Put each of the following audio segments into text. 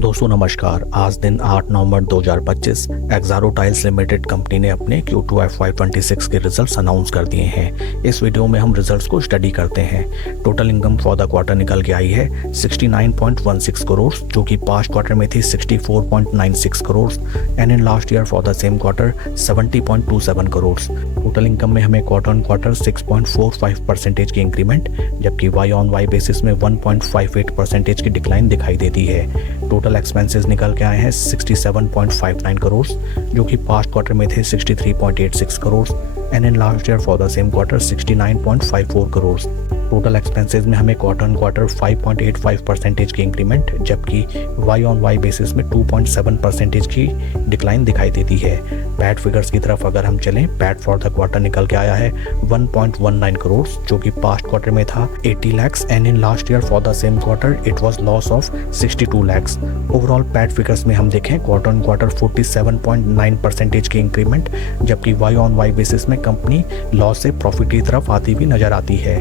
दोस्तों नमस्कार। आज दिन 8 नवंबर 2025 एक्सारो टाइल्स लिमिटेड कंपनी ने अपने Q2 FY26 के रिजल्ट्स अनाउंस कर दिए हैं। इस वीडियो में हम रिजल्ट्स को स्टडी करते हैं। Total income for the quarter निकल के आई है 69.16 करोड़, जो कि पास्ट क्वार्टर में थी 64.96 crore and in last year for the same quarter 70.27 crore. Total income में हमें क्वार्टर ऑन क्वार्टर 6.45% की इंक्रीमेंट, जबकि वाई ऑन वाई बेसिस में 1.58% की डिक्लाइन दिखाई देती है। टोटल एक्सपेंसेस निकल के आए हैं 67.59 करोड़, जो कि पास्ट क्वार्टर में थे 63.86 crore and in last year for the same quarter 69.54 crore. Total expenses में हमें क्वार्टर ऑन क्वार्टर 5.85% की इंक्रीमेंट, जबकि वाई ऑन वाई बेसिस में 2.7% की डिक्लाइन दिखाई देती है। पैट फिगर्स की तरफ अगर हम चलें, पैट फॉर द क्वार्टर निकल के आया है 1.19 करोड़, जो कि पास्ट क्वार्टर में था 80 lakh and in last year for the same quarter it was loss of 62 lakh. Overall PAT figures में हम देखें क्वार्टर ऑन क्वार्टर 47.9% की इंक्रीमेंट, जबकि वाई ऑन वाई बेसिस में कंपनी लॉस से प्रॉफिट की तरफ आती हुई नजर आती है।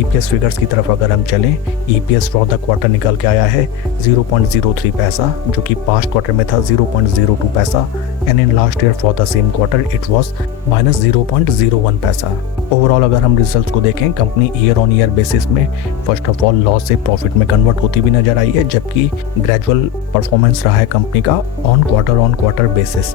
ईपीएस फिगर्स की तरफ अगर हम चलें, ईपीएस फॉर द क्वार्टर निकल के आया है 0.03 पैसा, जो कि पास्ट क्वार्टर में था 0.02 पैसा and in last year for the same quarter it was -0.01 पैसा। ओवरऑल अगर हम रिजल्ट्स को देखें, company year on year basis में फर्स्ट ऑफ ऑल लॉस से प्रॉफिट में कन्वर्ट होती भी नजर आई है, जबकि ग्रेजुअल परफॉर्मेंस रहा है कंपनी का ऑन क्वार्टर बेसिस।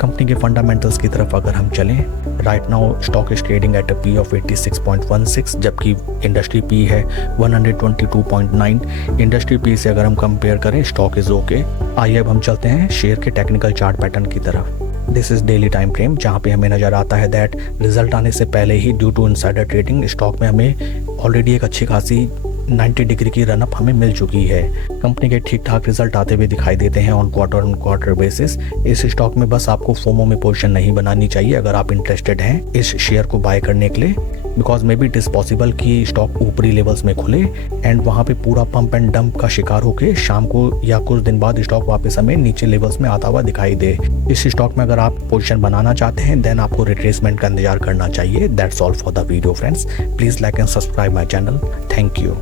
कंपनी के फंडामेंटल्स की तरफ अगर हम चलें, right now stock is trading at a P of 86.16, जबकि इंडस्ट्री पी है 122.9। इंडस्ट्री पी से अगर हम कंपेयर करें, स्टॉक इज ओके। आइए अब हम चलते हैं शेयर के टेक्निकल चार्ट पैटर्न की तरफ। This is daily time frame, जहाँ पे हमें नजर आता है दैट रिजल्ट आने से पहले ही due to insider trading stock में हमें ऑलरेडी एक अच्छी खासी 90 डिग्री की रनअप हमें मिल चुकी है। कंपनी के ठीक ठाक रिजल्ट आते हुए दिखाई देते हैं ऑन क्वार्टर बेसिस। इस स्टॉक में बस आपको फोमो में पोजीशन नहीं बनानी चाहिए अगर आप इंटरेस्टेड हैं इस शेयर को बाय करने के लिए, because may be it is possible कि स्टॉक ऊपरी लेवल्स में खुले एंड वहाँ पे पूरा पंप एंड डंप का शिकार होकर शाम को या कुछ दिन बाद स्टॉक वापस हमें नीचे लेवल्स में आता हुआ दिखाई दे। इस स्टॉक में अगर आप पोजीशन बनाना चाहते हैं देन आपको रिट्रेसमेंट का इंतजार करना चाहिए। That's all for the video friends. Please like and subscribe my channel. Thank you.